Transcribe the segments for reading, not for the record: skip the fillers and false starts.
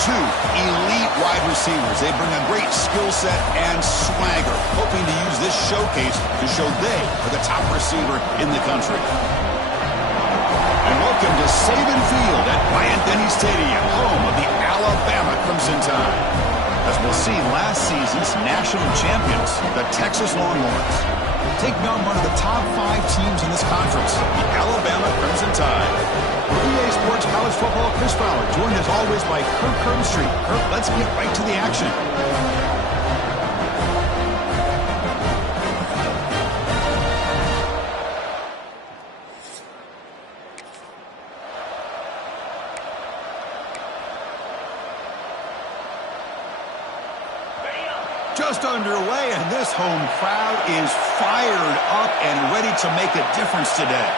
two elite wide receivers. They bring a great skill set and swagger, hoping to use this showcase to show they are the top receiver in the country. And welcome to Saban Field at Bryant-Denny Stadium, home of the Alabama Crimson Tide. As we'll see, last season's national champions, the Texas Longhorns, taking on one of the top 5 teams in this conference, the Alabama Crimson Tide. For EA Sports College Football, Chris Fowler, joined as always by Kirk Herbstreit. Kirk, let's get right to the action. Just underway, and this home crowd is fired up and ready to make a difference today.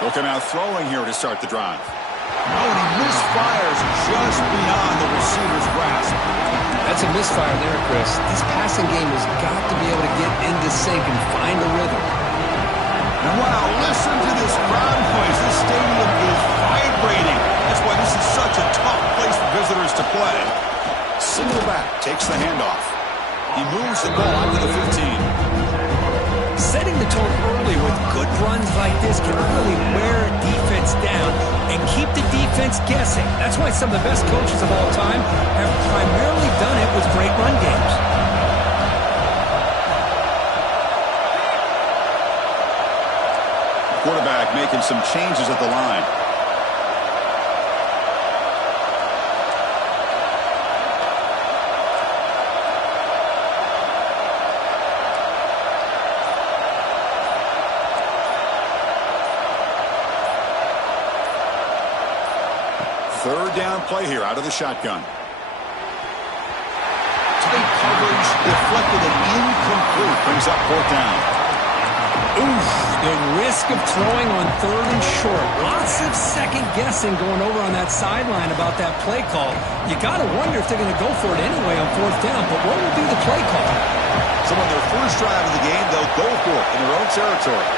Looking out throwing here to start the drive. Oh, and he misfires just beyond the receiver's grasp. That's a misfire there, Chris. This passing game has got to be able to get into sync and find a rhythm. And wow, listen to this crowd noise. This stadium is vibrating. That's why this is such a tough place for visitors to play. Single back, takes the handoff. He moves the ball out to the 15. Setting the tone early with good runs like this can really wear a defense down and keep the defense guessing. That's why some of the best coaches of all time have primarily done it with great run games. Quarterback making some changes at the line. Third down play here out of the shotgun. Tight coverage deflected and incomplete. Brings up fourth down. Oof, the risk of throwing on third and short. Lots of second guessing going over on that sideline about that play call. You got to wonder if they're going to go for it anyway on fourth down, but what will be the play call? So on their first drive of the game, they'll go for it in their own territory.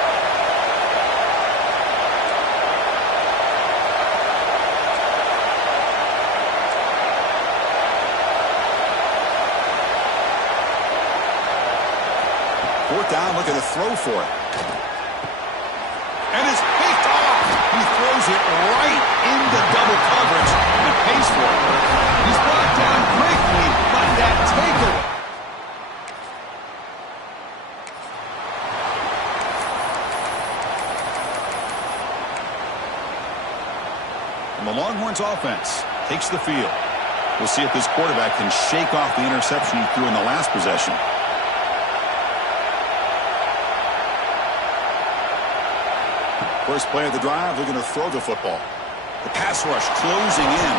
Fourth down, looking to throw for it. And it's picked off. He throws it right into double coverage and pays for it. He's brought down quickly by that takeaway. And the Longhorns offense takes the field. We'll see if this quarterback can shake off the interception he threw in the last possession. First play of the drive, they're going to throw the football. The pass rush closing in.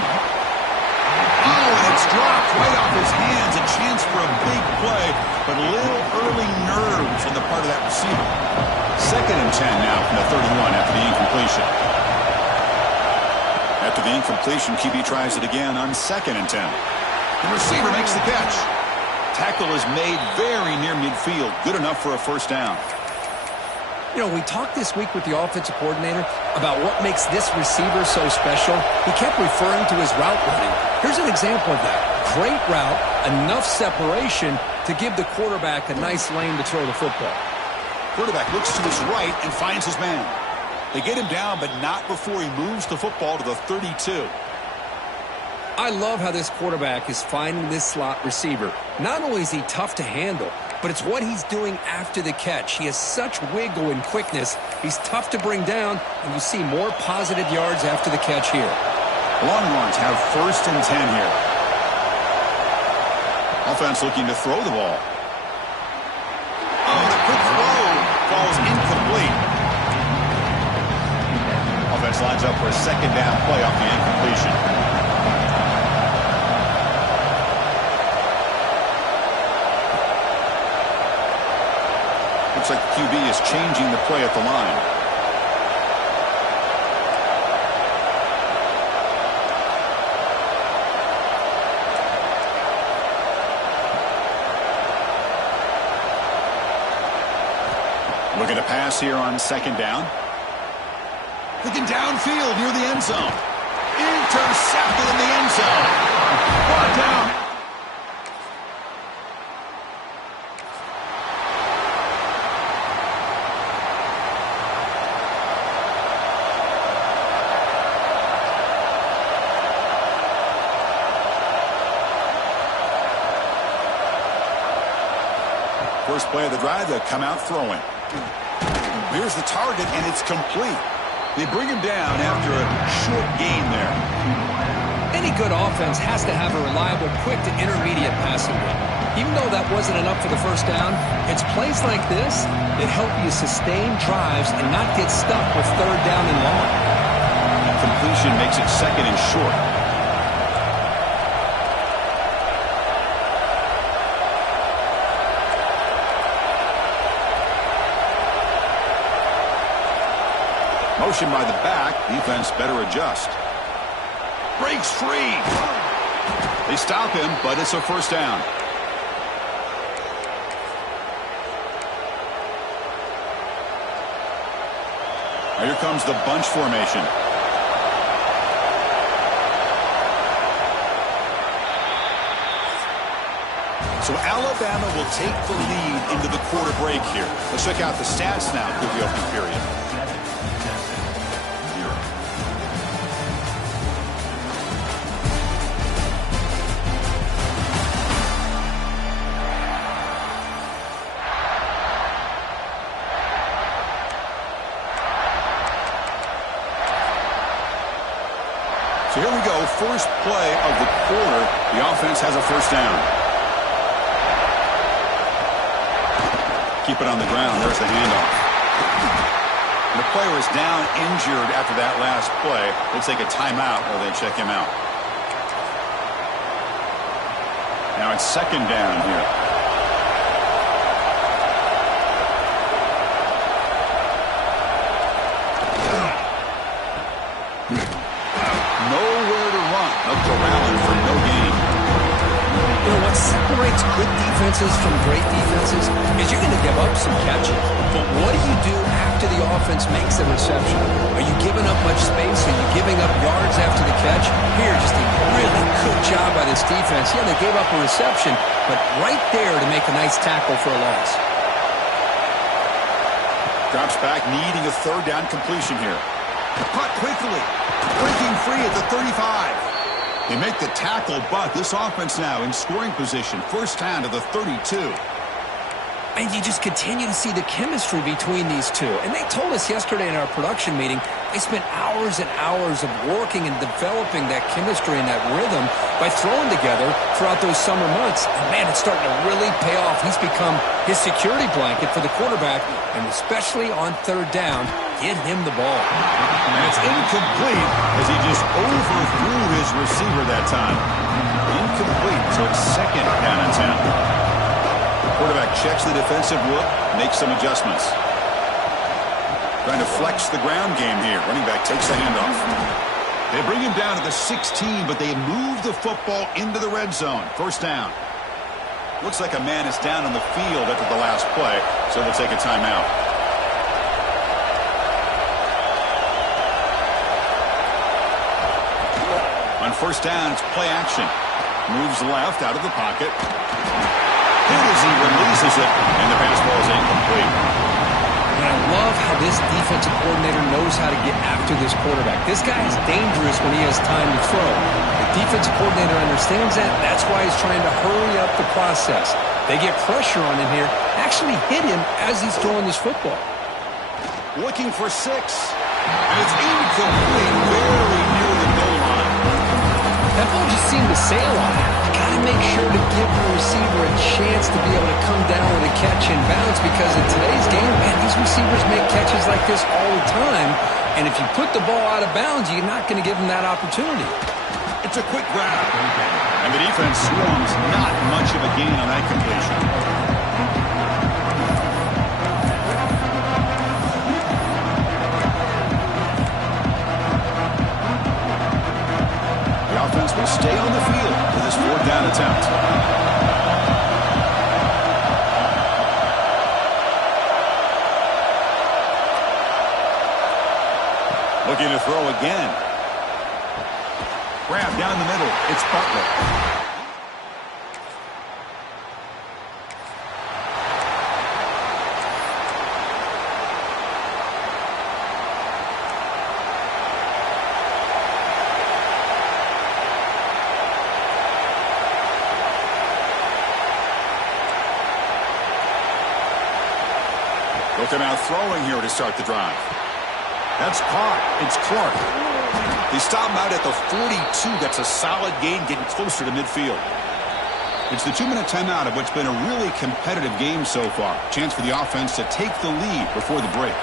Oh, and it's dropped right off his hands. A chance for a big play, but a little early nerves on the part of that receiver. Second and 10 now from the 31 after the incompletion. After the incompletion, QB tries it again on second and 10. The receiver makes the catch. Tackle is made very near midfield. Good enough for a first down. You know, we talked this week with the offensive coordinator about what makes this receiver so special. He kept referring to his route running. Here's an example of that. Great route, enough separation to give the quarterback a nice lane to throw the football. Quarterback looks to his right and finds his man. They get him down, but not before he moves the football to the 32. I love how this quarterback is finding this slot receiver. Not only is he tough to handle, but it's what he's doing after the catch. He has such wiggle and quickness. He's tough to bring down, and you see more positive yards after the catch here. Longhorns have first and 10 here. Offense looking to throw the ball. Oh, the quick throw falls incomplete. Offense lines up for a second down play off the incompletion. Looks like the QB is changing the play at the line. Looking to pass here on second down. Looking downfield near the end zone. Intercepted in the end zone. First play of the drive, they'll come out throwing. Here's the target, and it's complete. They bring him down after a short gain there. Any good offense has to have a reliable, quick to intermediate passing game. Even though that wasn't enough for the first down, it's plays like this that help you sustain drives and not get stuck with third down and long. Completion makes it second and short. Motion by the back. Defense better adjust. Breaks free. They stop him, but it's a first down. Now here comes the bunch formation. So Alabama will take the lead into the quarter break here. Let's check out the stats now through the opening period. So here we go, first play of the quarter. The offense has a first down. Keep it on the ground. There's the handoff. The player is down injured after that last play. They'll take a timeout or they check him out. Now it's second down here. Nowhere to run. Up to Allen for no gain. You know, what separates good defenses from great defenses is you're going to give up some catches. But what do you do after the offense makes the reception? Are you giving up much space? Are you giving up yards after the catch? Here, just a really good job by this defense. Yeah, they gave up a reception, but right there to make a nice tackle for a loss. Drops back, needing a third down completion here. Caught quickly. Breaking free at the 35. They make the tackle, but this offense now in scoring position. First down to the 32. And you just continue to see the chemistry between these two. And they told us yesterday in our production meeting, they spent hours and hours of working and developing that chemistry and that rhythm by throwing together throughout those summer months. And man, it's starting to really pay off. He's become his security blanket for the quarterback, and especially on third down, get him the ball. And it's incomplete as he just overthrew his receiver that time. Incomplete, so it's second down and 10. Quarterback checks the defensive look, makes some adjustments. Trying to flex the ground game here. Running back takes the handoff. They bring him down to the 16, but they move the football into the red zone. First down. Looks like a man is down on the field after the last play, so they'll take a timeout. On first down, it's play action. Moves left out of the pocket. Hit as he releases it, and the pass ball is incomplete. And I love how this defensive coordinator knows how to get after this quarterback. This guy is dangerous when he has time to throw. The defensive coordinator understands that. That's why he's trying to hurry up the process. They get pressure on him here, actually hit him as he's throwing this football. Looking for 6. And it's incomplete, very near the goal line. That ball just seemed to sail on him. You got to make sure to give the receiver a chance to be able to come down with a catch and bounce, because in today's game, man, these receivers make catches like this all the time. And if you put the ball out of bounds, you're not going to give them that opportunity. It's a quick grab. And the defense swarms. Not much of a gain on that completion. The offense will stay on the field for this fourth down attempt. Looking to throw again. Grab down the middle. It's Butler. Come out throwing here to start the drive. That's caught. It's Clark. They stop him out at the 42. That's a solid gain, getting closer to midfield. It's the 2-minute timeout of what's been a really competitive game so far. Chance for the offense to take the lead before the break.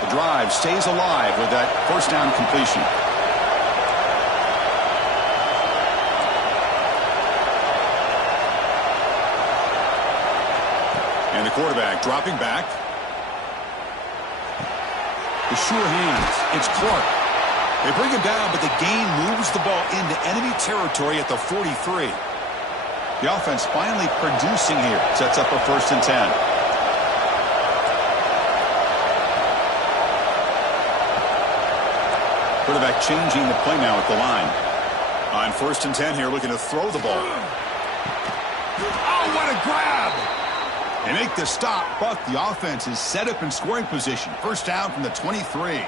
The drive stays alive with that first down completion. And the quarterback dropping back. The sure hands. It's Clark. They bring him down, but the gain moves the ball into enemy territory at the 43. The offense finally producing here. Sets up a 1st and 10. Quarterback changing the play now at the line. On 1st and 10 here, looking to throw the ball. Oh, what a grab! They make the stop, but the offense is set up in scoring position. First down from the 23.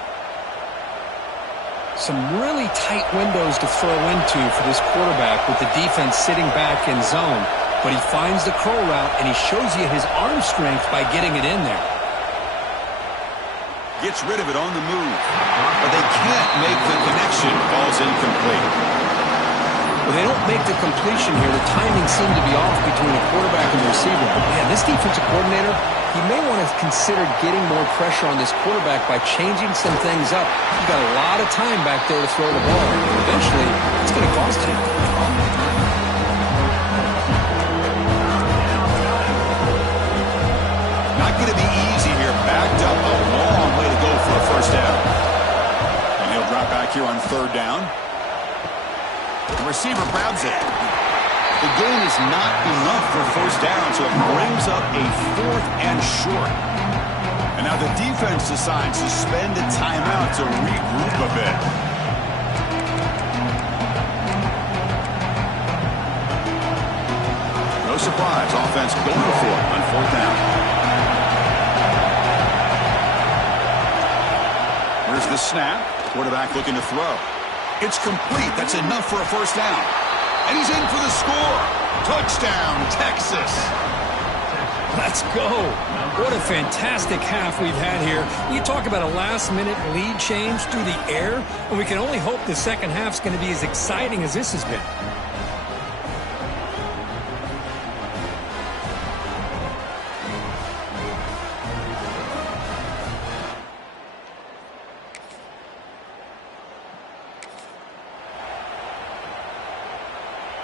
Some really tight windows to throw into for this quarterback with the defense sitting back in zone. But he finds the curl route, and he shows you his arm strength by getting it in there. Gets rid of it on the move. But they can't make the connection. Ball's incomplete. Well, they don't make the completion here. The timing seemed to be off between a quarterback and the receiver. But, man, this defensive coordinator, he may want to consider getting more pressure on this quarterback by changing some things up. He's got a lot of time back there to throw the ball. Eventually, it's going to cost him. Not going to be easy here. Backed up a long way to go for a first down. And he'll drop back here on 3rd down. The receiver grabs it. The gain is not enough for first down, so it brings up a 4th and short. And now the defense decides to spend a timeout to regroup a bit. No surprise, offense going for it on 4th down. Here's the snap. Quarterback looking to throw. It's complete. That's enough for a first down. And he's in for the score. Touchdown, Texas. Let's go. What a fantastic half we've had here. You talk about a last-minute lead change through the air, and we can only hope the second half's going to be as exciting as this has been.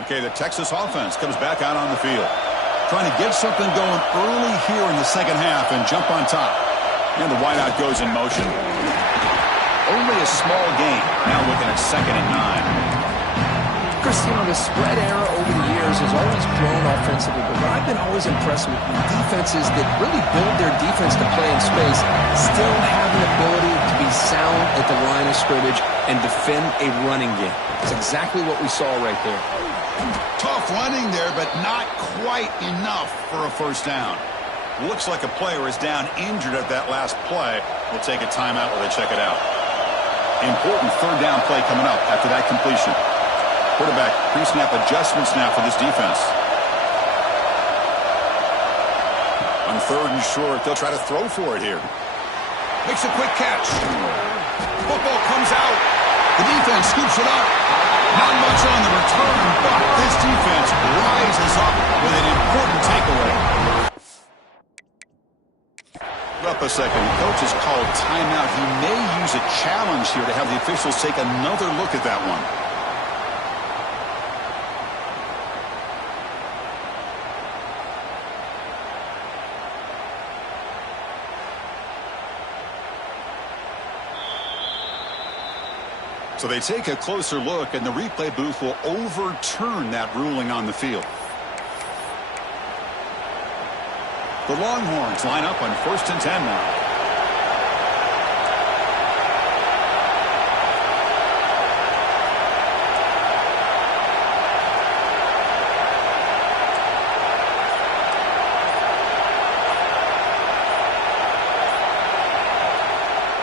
Okay, the Texas offense comes back out on the field. Trying to get something going early here in the second half and jump on top. And the wideout goes in motion. Only a small gain. Now looking at 2nd and 9. Chris, you know, the spread era over the years has always grown offensively, but what I've been always impressed with defenses that really build their defense to play in space still have an ability to be sound at the line of scrimmage and defend a running game. That's exactly what we saw right there. Tough running there, but not quite enough for a first down. Looks like a player is down injured at that last play. We'll take a timeout while they check it out. Important 3rd down play coming up after that completion. Quarterback pre-snap adjustments now for this defense. On 3rd and short, they'll try to throw for it here. Makes a quick catch. Football comes out. The defense scoops it up. Not much on the return, but this defense rises up with an important takeaway. Up a second. The coach has called timeout. He may use a challenge here to have the officials take another look at that one. So they take a closer look, and the replay booth will overturn that ruling on the field. The Longhorns line up on 1st and 10 now.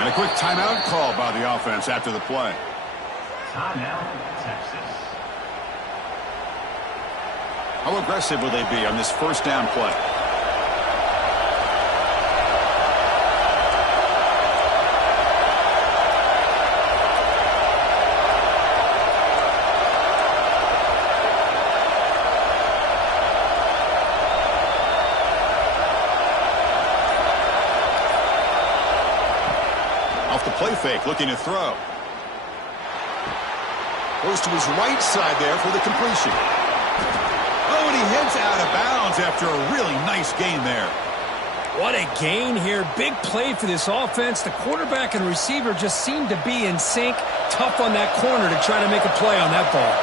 And a quick timeout call by the offense after the play. Timeout, Texas. How aggressive will they be on this first down play? Off the play fake, looking to throw. Goes to his right side there for the completion. Oh, and he heads out of bounds after a really nice gain there. What a gain here. Big play for this offense. The quarterback and receiver just seem to be in sync. Tough on that corner to try to make a play on that ball.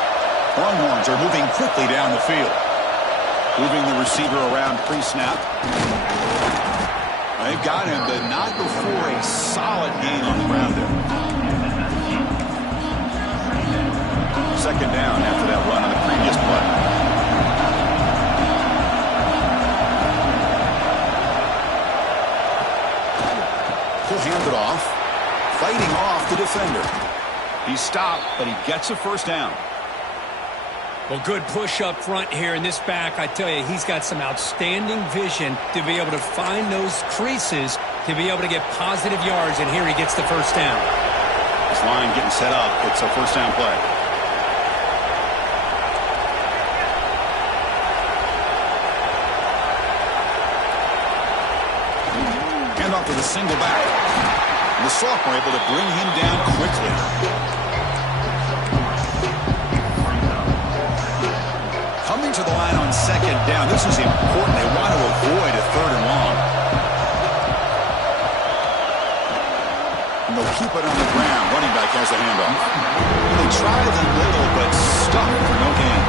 Longhorns are moving quickly down the field. Moving the receiver around pre-snap. They've got him, but not before a solid gain on the ground there. Second down after that run on the previous play. He'll hand it off. Fighting off the defender. He's stopped, but he gets a first down. Well, good push up front here in this back. I tell you, he's got some outstanding vision to be able to find those creases to be able to get positive yards, and here he gets the first down. This line getting set up. It's a first down play. Hand off to the single back. And the sophomore able to bring him down quickly. Coming to the line on second down. This is important. They want to avoid a third and long. And they'll keep it on the ground. Running back has a handoff. They tried the middle, but stuck for no gain.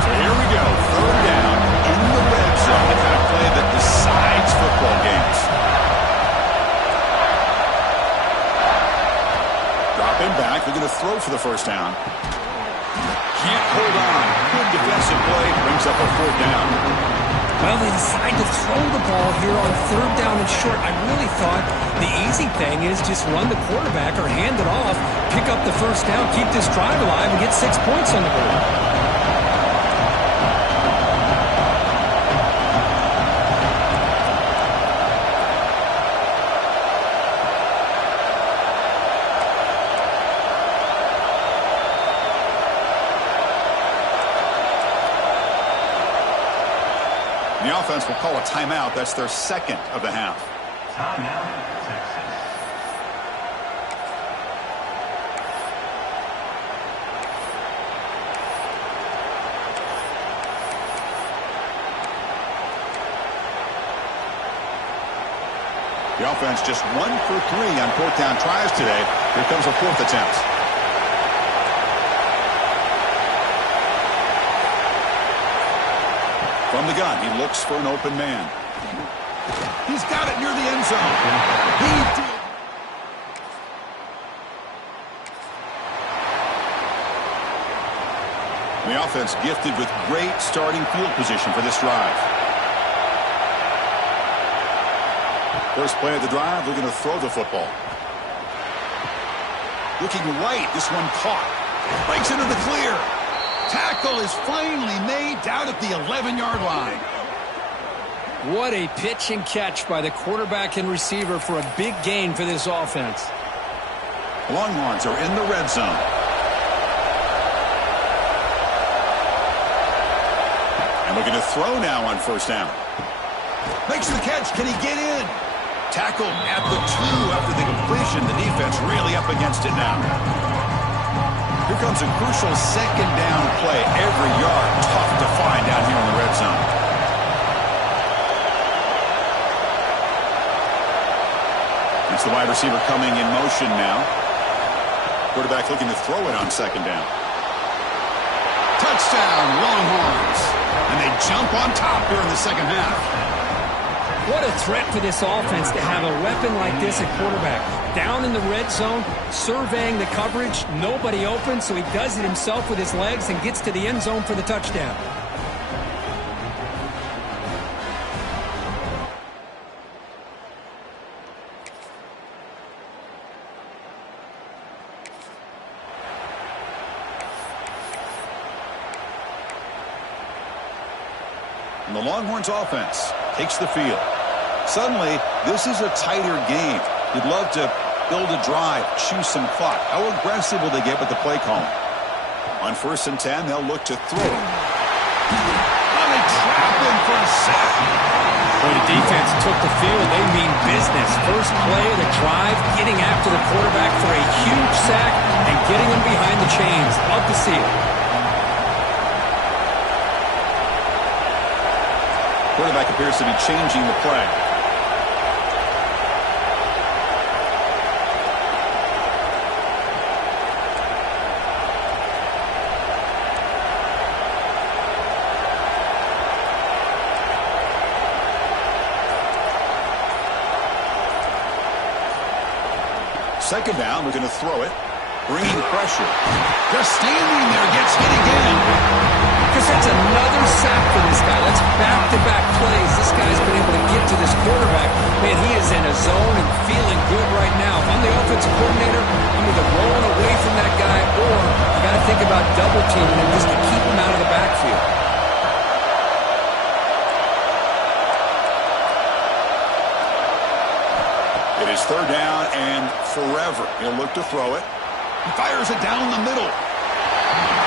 So here we go. Third down in the red zone. The kind of play that decides football games. Dropping back. They're going to throw for the first down. Can't hold on. Good defensive play. Brings up a fourth down. Well, they decide to throw the ball here on third down and short. I really thought the easy thing is just run the quarterback or hand it off, pick up the first down, keep this drive alive, and get 6 points on the board. The offense will call a timeout. That's their second of the half. Timeout, Texas. The offense just 1 for 3 on fourth down tries today. Here comes a fourth attempt. From the gun, he looks for an open man. He's got it near the end zone. He did. The offense gifted with great starting field position for this drive. First play of the drive, they're going to throw the football. Looking right, this one caught. Breaks into the clear. Tackle is finally made down at the 11-yard line. What a pitch and catch by the quarterback and receiver for a big gain for this offense. Longhorns are in the red zone. And looking to throw now on first down. Makes the catch. Can he get in? Tackle at the 2 after the completion. The defense really up against it now. Here comes a crucial second down play. Every yard tough to find down here in the red zone. It's the wide receiver coming in motion now. Quarterback looking to throw it on second down. Touchdown, Longhorns. And they jump on top here in the second half. What a threat for this offense to have a weapon like this at quarterback. Down in the red zone, surveying the coverage, nobody open, so he does it himself with his legs and gets to the end zone for the touchdown. And the Longhorns offense takes the field. Suddenly, this is a tighter game. You'd love to build a drive, choose some clock. How aggressive will they get with the play call? On 1st and 10, they'll look to throw. Oh, they trap him for a sack. When the defense took the field, they mean business. First play of the drive, getting after the quarterback for a huge sack and getting him behind the chains. Love to see it. Quarterback appears to be changing the play. Second down, we're going to throw it. Bringing pressure. Just standing there, gets hit again. Because that's another sack for this guy. That's back-to-back plays. This guy's been able to get to this quarterback. Man, he is in a zone and feeling good right now. If I'm the offensive coordinator, I'm either rolling away from that guy or I got to think about double-teaming him just to keep him out of the backfield. It is third down and forever. He'll look to throw it. He fires it down the middle.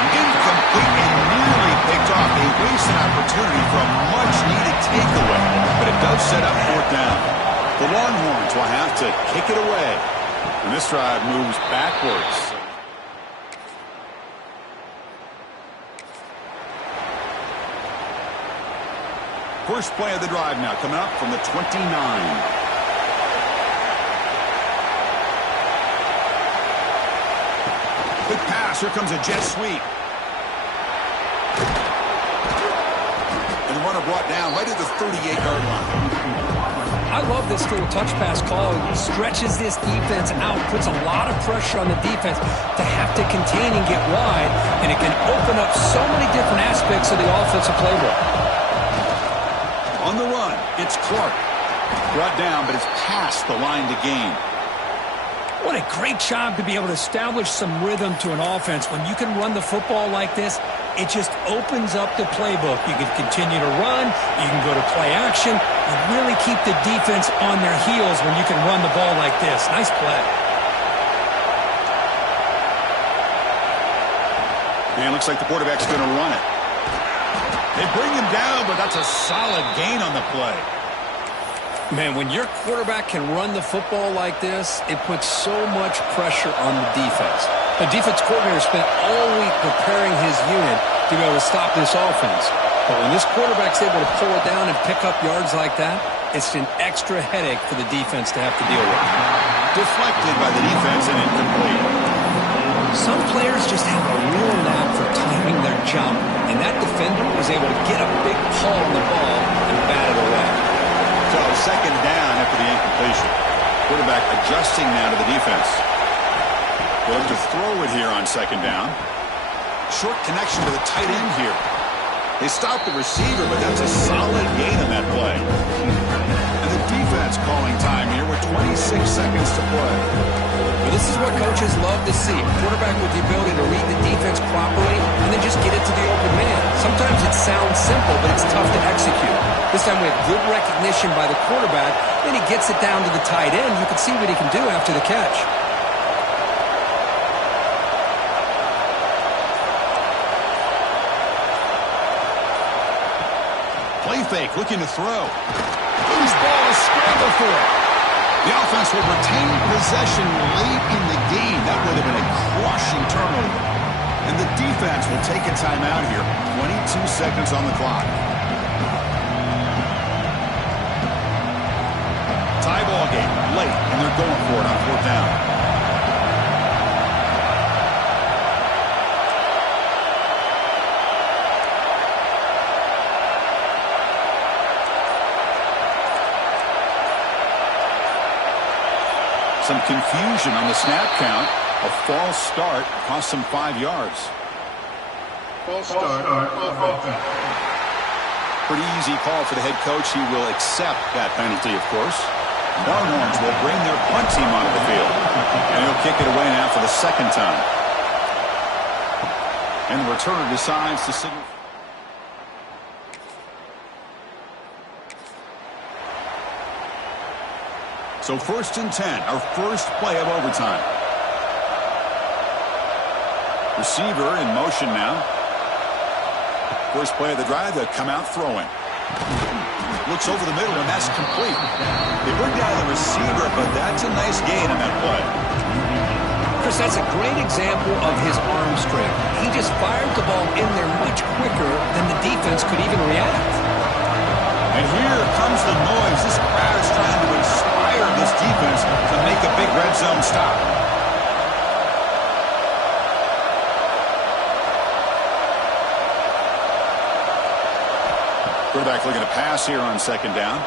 Incomplete and nearly picked off. A wasted opportunity for a much-needed takeaway. But it does set up fourth down. The Longhorns will have to kick it away. And this drive moves backwards. First play of the drive now coming up from the 29. Quick pass. Here comes a jet sweep. And the runner brought down right at the 38-yard line. I love this little touch pass call. It stretches this defense out, puts a lot of pressure on the defense to have to contain and get wide, and it can open up so many different aspects of the offensive playbook. On the run, it's Clark. Brought down, but it's past the line to gain. What a great job to be able to establish some rhythm to an offense. When you can run the football like this, it just opens up the playbook. You can continue to run. You can go to play action. You really keep the defense on their heels when you can run the ball like this. Nice play. Man, looks like the quarterback's going to run it. They bring him down, but that's a solid gain on the play. Man, when your quarterback can run the football like this, it puts so much pressure on the defense. The defense coordinator spent all week preparing his unit to be able to stop this offense. But when this quarterback's able to pull it down and pick up yards like that, it's an extra headache for the defense to have to deal with. Deflected by the defense and incomplete. Some players just have a real knack for timing their jump, and that defender was able to get a big pull on the ball and bat it away. So second down after the incompletion. Quarterback adjusting now to the defense. They'll look to throw it here on second down. Short connection to the tight end here. They stop the receiver, but that's a solid gain on that play. And the defense calling time here with 26 seconds to play. Well, this is what coaches love to see. A quarterback with the ability to read the defense properly and then just get it to the open man. Sometimes it sounds simple, but it's tough to execute. This time we have good recognition by the quarterback. Then he gets it down to the tight end. You can see what he can do after the catch. Play fake, looking to throw. Loose ball, a scramble for it. The offense will retain possession late in the game. That would have been a crushing turnover. And the defense will take a timeout here. 22 seconds on the clock. Tie ball game, late, and they're going for it on fourth down. Some confusion on the snap count. A false start cost them 5 yards. False start. Pretty easy call for the head coach. He will accept that penalty, of course. Longhorns will bring their punt team onto the field. And he'll kick it away now for the second time. And the returner decides to signal. So 1st and 10, our first play of overtime. Receiver in motion now. First play of the drive, they'll come out throwing. Looks over the middle, and that's complete. They bring down the receiver, but that's a nice gain on that play. Chris, that's a great example of his arm strength. He just fired the ball in there much quicker than the defense could even react. And here comes the noise. This crowd is trying to inspire this defense to make a big red zone stop. Quarterback looking to pass here on 2nd down.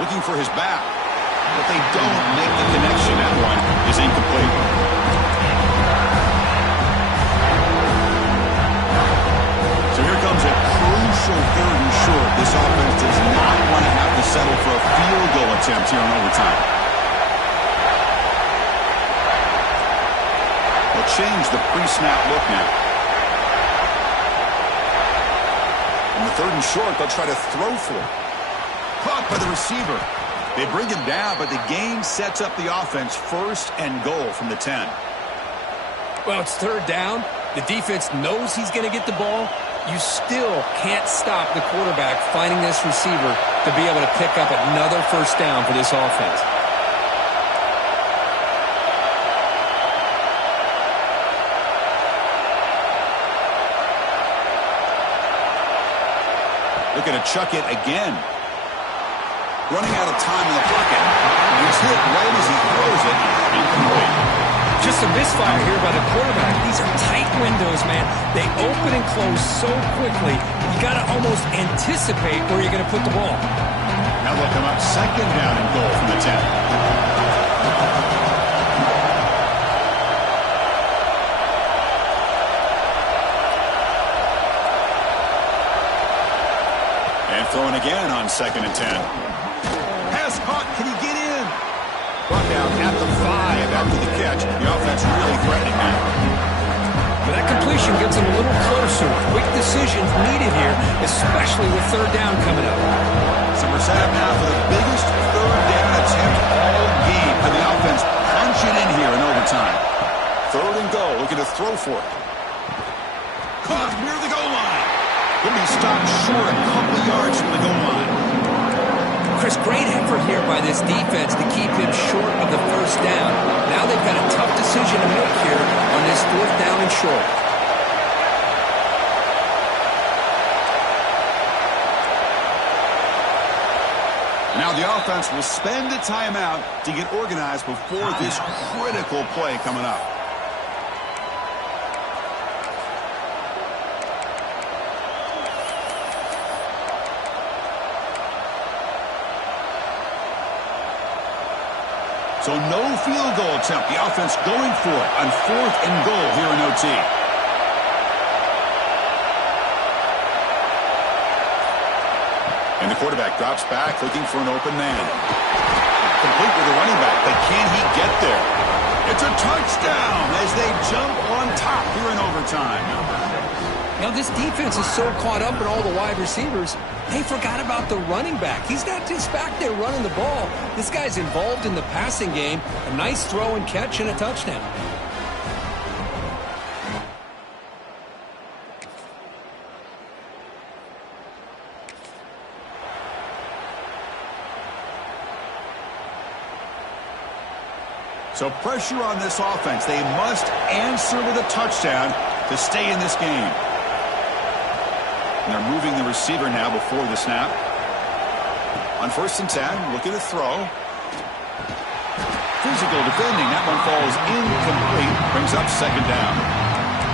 Looking for his back. But they don't make the connection. That one is incomplete. So here comes a crucial 3rd and short. This offense does not want to have to settle for a field goal attempt here in overtime. They'll change the pre-snap look now. On the 3rd and short, they'll try to throw for it. Caught by the receiver. They bring him down, but the gain sets up the offense 1st and goal from the 10. Well, it's 3rd down. The defense knows he's going to get the ball. You still can't stop the quarterback finding this receiver to be able to pick up another 1st down for this offense. Looking to chuck it again. Running out of time in the pocket. He's hit right as he throws it. Incomplete. Just a misfire here by the quarterback. These are tight windows, man. They open and close so quickly. You got to almost anticipate where you're going to put the ball. Now they'll come up 2nd down and goal from the 10. And throwing again on 2nd and 10. Pass caught. Can he get in? Brought down at the 5 after the catch. The offense really threatening now. But that completion gets them a little closer. Quick decisions needed here, especially with 3rd down coming up. So we're set up now for the biggest 3rd down attempt all game. Can the offense punch it in here in overtime? 3rd and goal, looking to throw for it. Caught near the goal line. He'll be stopped short a couple yards from the goal line. Chris, great effort here by this defense to keep him short of the 1st down. Now they've got a tough decision to make here on this 4th down and short. Now the offense will spend a timeout to get organized before this critical play coming up. So no field goal attempt. The offense going for it on 4th and goal here in OT. And the quarterback drops back looking for an open man. Complete with the running back, but can he get there? It's a touchdown as they jump on top here in overtime. Now, this defense is so caught up in all the wide receivers, they forgot about the running back. He's not just back there running the ball. This guy's involved in the passing game. A nice throw and catch and a touchdown. So pressure on this offense. They must answer with a touchdown to stay in this game. And they're moving the receiver now before the snap. On 1st and 10, looking to throw. Physical defending. That one falls incomplete. Brings up 2nd down.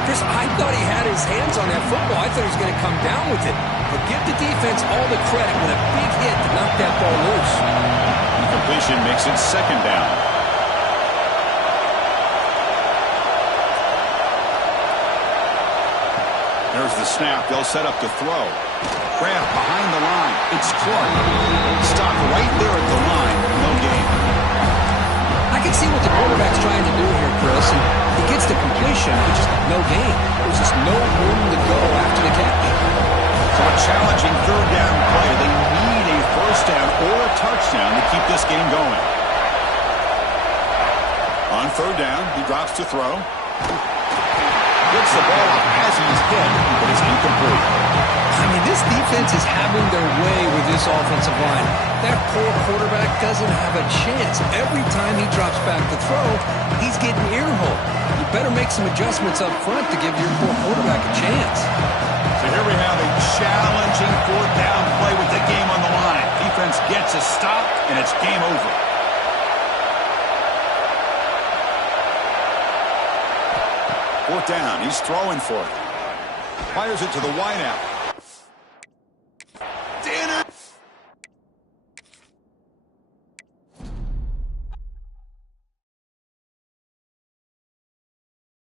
Chris, I thought he had his hands on that football. I thought he was going to come down with it. But give the defense all the credit with a big hit to knock that ball loose. Incompletion makes it 2nd down. There's the snap. They'll set up to throw. Grab behind the line. It's Clark. Stop right there at the line. No gain. I can see what the quarterback's trying to do here, Chris. And he gets the completion, but just no gain. There's just no room to go after the catch. So a challenging 3rd down play. They need a 1st down or a touchdown to keep this game going. third down. He drops to throw. Gets the ball up as he's hit, but it's incomplete. I mean, this defense is having their way with this offensive line. That poor quarterback doesn't have a chance. Every time he drops back to throw, he's getting earholed. You better make some adjustments up front to give your poor quarterback a chance. So here we have a challenging fourth down play with the game on the line. Defense gets a stop, and it's game over. Fourth down, he's throwing for it. Fires it to the wideout.